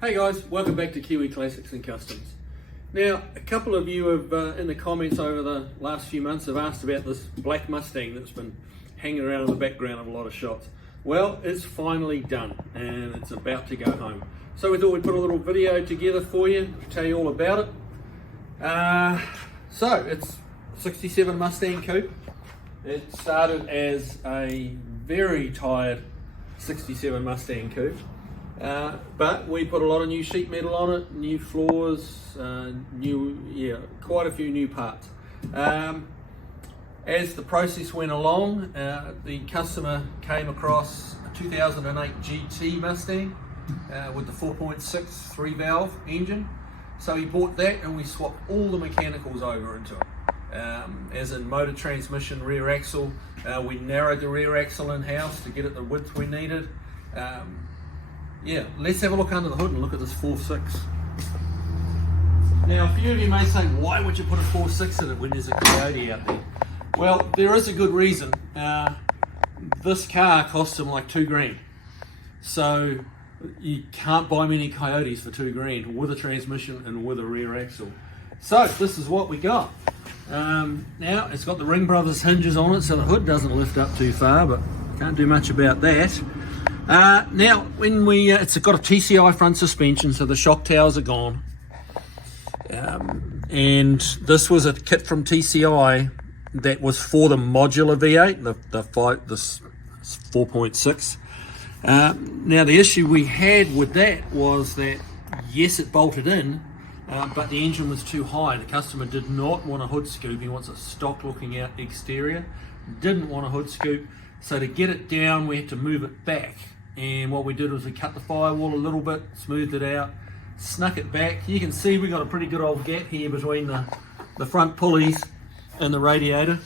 Hey guys, welcome back to Kiwi Classics and Customs. Now, a couple of you have, in the comments over the last few months, have asked about this black Mustang that's been hanging around in the background of a lot of shots. Well, it's finally done and it's about to go home. So we thought we'd put a little video together for you, tell you all about it. So it's 67 Mustang Coupe. It started as a very tired 67 Mustang Coupe. But we put a lot of new sheet metal on it, new floors, quite a few new parts. As the process went along, the customer came across a 2008 GT Mustang with the 4.6 3-valve engine. So he bought that and we swapped all the mechanicals over into it. As in motor, transmission, rear axle. We narrowed the rear axle in-house to get it the width we needed. Yeah, let's have a look under the hood and look at this 4.6. Now, a few of you may say, why would you put a 4.6 in it when there's a Coyote out there? Well, there is a good reason. This car costs them like $2,000. So you can't buy many Coyotes for $2,000 with a transmission and with a rear axle. So this is what we got. Now, it's got the Ring Brothers hinges on it, so the hood doesn't lift up too far, but can't do much about that. Now, when it's got a TCI front suspension, so the shock towers are gone. And this was a kit from TCI that was for the modular V8, the 4.6. Now, the issue we had with that was that, yes, it bolted in, but the engine was too high. The customer did not want a hood scoop. He wants a stock looking out exterior. Didn't want a hood scoop. So to get it down, we had to move it back. And what we did was we cut the firewall a little bit, smoothed it out, snuck it back. You can see we got a pretty good old gap here between the front pulleys and the radiator.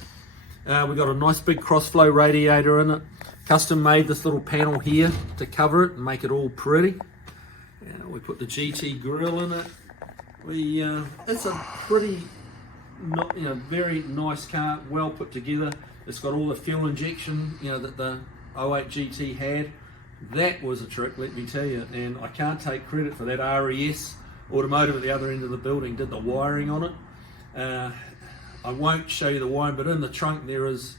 We got a nice big cross-flow radiator in it. Custom made this little panel here to cover it and make it all pretty. We put the GT grille in it. It's a pretty, very nice car, well put together. It's got all the fuel injection, that the 08 GT had. That was a trick, let me tell you, and I can't take credit for that. RES Automotive at the other end of the building did the wiring on it. I won't show you the wiring, but in the trunk there is,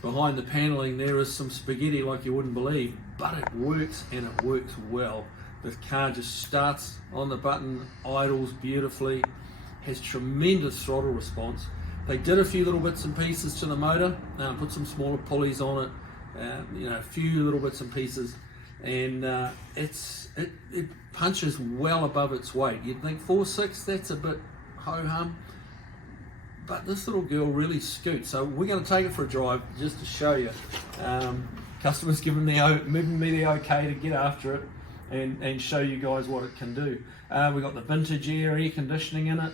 behind the paneling, there is some spaghetti like you wouldn't believe, but it works and it works well. The car just starts on the button, idles beautifully, has tremendous throttle response. They did a few little bits and pieces to the motor, put some smaller pulleys on it, a few little bits and pieces, and it punches well above its weight. You'd think 4.6, that's a bit ho-hum, but this little girl really scoots. So we're going to take it for a drive just to show you. Customers giving me the okay to get after it and show you guys what it can do. We've got the vintage air conditioning in it.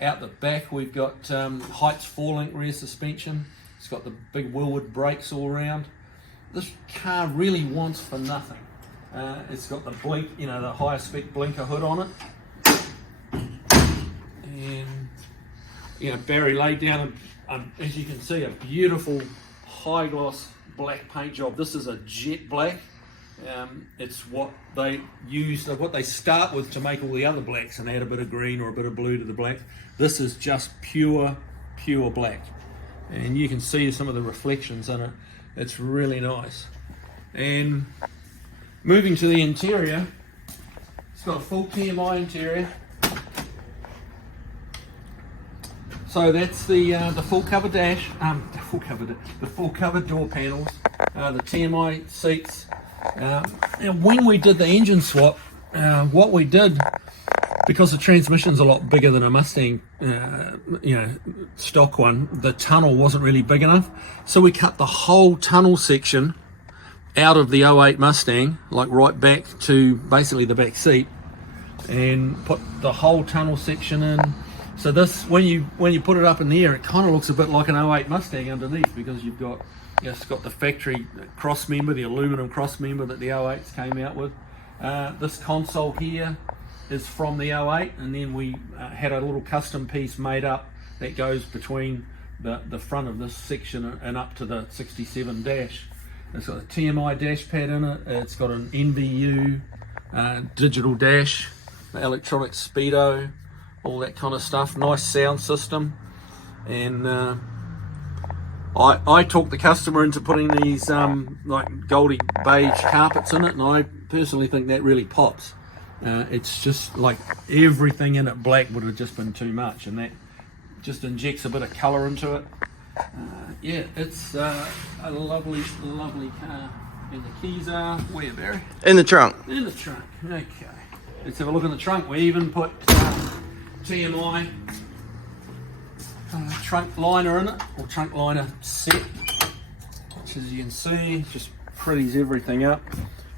Out the back we've got Heights 4-link rear suspension. It's got the big Willwood brakes all around. This car really wants for nothing. It's got the blink, the higher spec blinker hood on it. And Barry laid down, as you can see, a beautiful high gloss black paint job. This is a jet black. It's what they use, what they start with to make all the other blacks and add a bit of green or a bit of blue to the black. This is just pure black. And you can see some of the reflections in it. It's really nice. And moving to the interior, it's got a full TMI interior. So that's the full cover dash, the full cover door panels, the TMI seats. And when we did the engine swap, what we did, because the transmission's a lot bigger than a Mustang, stock one, the tunnel wasn't really big enough. So we cut the whole tunnel section out of the 08 Mustang, like right back to basically the back seat, and put the whole tunnel section in. So this, when you put it up in the air, it kind of looks a bit like an 08 Mustang underneath, because you've got, it's got the factory cross member, the aluminum cross member that the 08s came out with. This console here is from the 08, and then we had a little custom piece made up that goes between the front of this section and up to the 67 dash. It's got a TMI dash pad in it. It's got an NVU digital dash, electronic speedo, all that kind of stuff. Nice sound system, and I talked the customer into putting these like Goldie beige carpets in it, and I personally think that really pops. It's just like everything in it black would have just been too much, and that just injects a bit of colour into it. Yeah, it's a lovely car. And the keys are where, Barry? In the trunk. In the trunk. Okay. Let's have a look in the trunk. We even put TMI trunk liner in it, or trunk liner set, which, as you can see, just pretties everything up.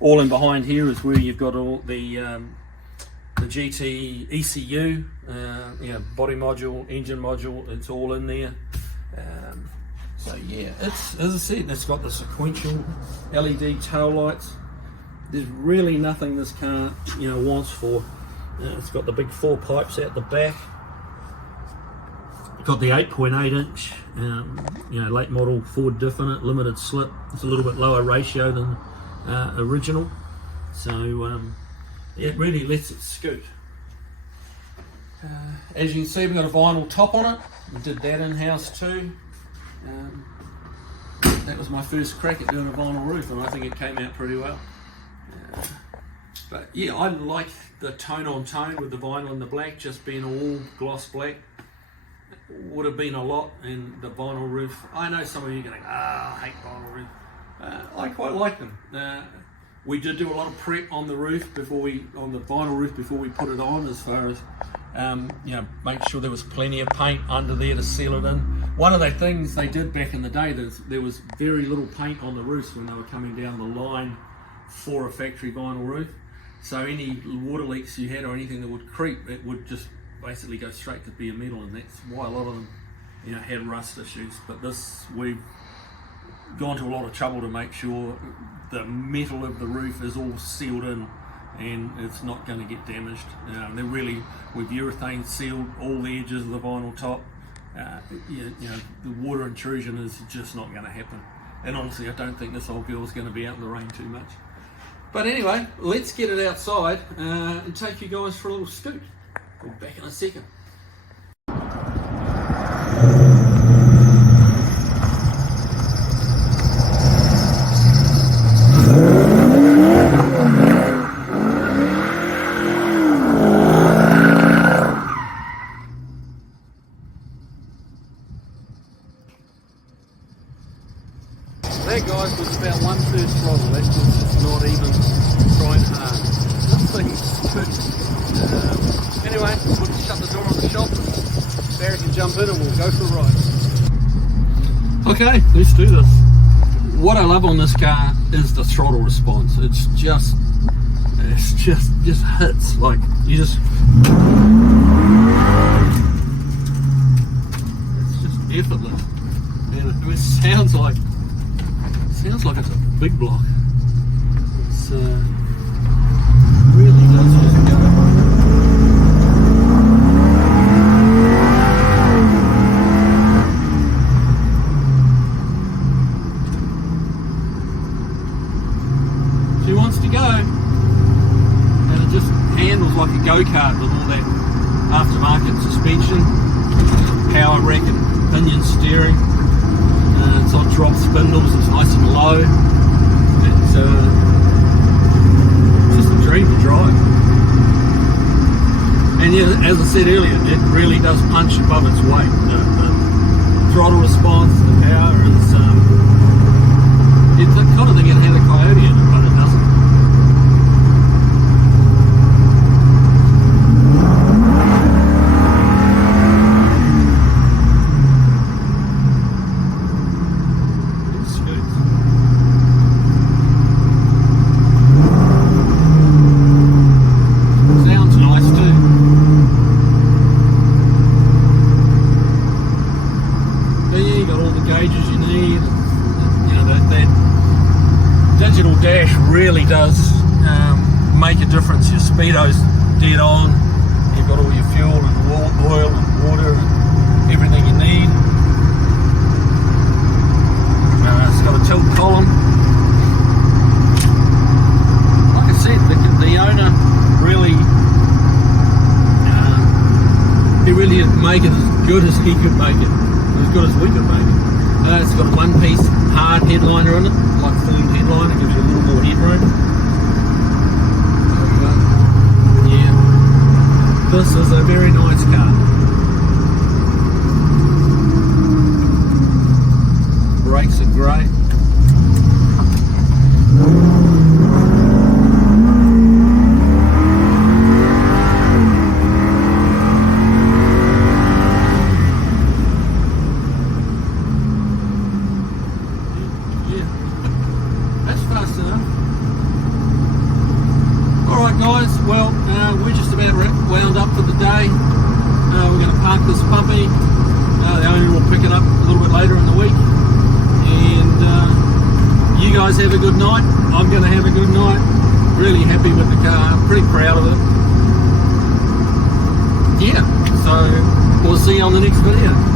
All in behind here is where you've got all the GT ECU, body module, engine module. It's all in there. So yeah, it's, as I said, it's got the sequential LED tail lights. There's really nothing this car, wants for. It's got the big 4 pipes out the back. It's got the 8.8 inch, late model Ford diff in it, limited slip. It's a little bit lower ratio than original. So it really lets it scoot. As you can see, we've got a vinyl top on it. We did that in-house too. That was my first crack at doing a vinyl roof, and I think it came out pretty well. But yeah, I like the tone on tone with the vinyl and the black, just being all gloss black. Would have been a lot in the vinyl roof. I know some of you are going, I hate vinyl roof. I quite like them. We did do a lot of prep on the roof on the vinyl roof before we put it on, as far as make sure there was plenty of paint under there to seal it in. One of the things they did back in the day, there was very little paint on the roofs when they were coming down the line for a factory vinyl roof. So any water leaks you had or anything that would creep, it would just basically go straight to bare metal, and that's why a lot of them had rust issues. But this, we've gone to a lot of trouble to make sure the metal of the roof is all sealed in and it's not going to get damaged. They're really, with urethane sealed all the edges of the vinyl top. The water intrusion is just not going to happen. And honestly, I don't think this old girl is going to be out in the rain too much. But anyway, let's get it outside and take you guys for a little scoot. We'll be back in a second. That, guys, was about 1/3 throttle. That was just not even trying hard. Nothing's good. Anyway, we'll shut the door on the shop. Barry can jump in and we'll go for a ride. Okay, let's do this. What I love on this car is the throttle response. It's just hits. Like, you just, it's just effortless. And it sounds like it's a big block. It's really does just go. She wants to go, and it just handles like a go-kart with all that aftermarket suspension, power rack and pinion steering. It's on drop spindles, it's nice and low. It's just a dream to drive. And yeah, as I said earlier, it really does punch above its weight. The throttle response, the power is, it's the kind of thing it had a Coyote in it, but it doesn't. Digital dash really does make a difference. Your speedo's dead on. You've got all your fuel and oil and water and everything you need. It's got a tilt column. Like I said, the owner make it as good as he could make it, as good as we could make it. It's got a one-piece hard headliner in it, like formed headliner, gives you a little more headroom. Yeah, this is a very nice car. Brakes are great. Guys, well, we're just about wound up for the day. We're going to park this puppy. The owner will pick it up a little bit later in the week. And you guys have a good night. I'm going to have a good night. Really happy with the car. Pretty proud of it. Yeah, so we'll see you on the next video.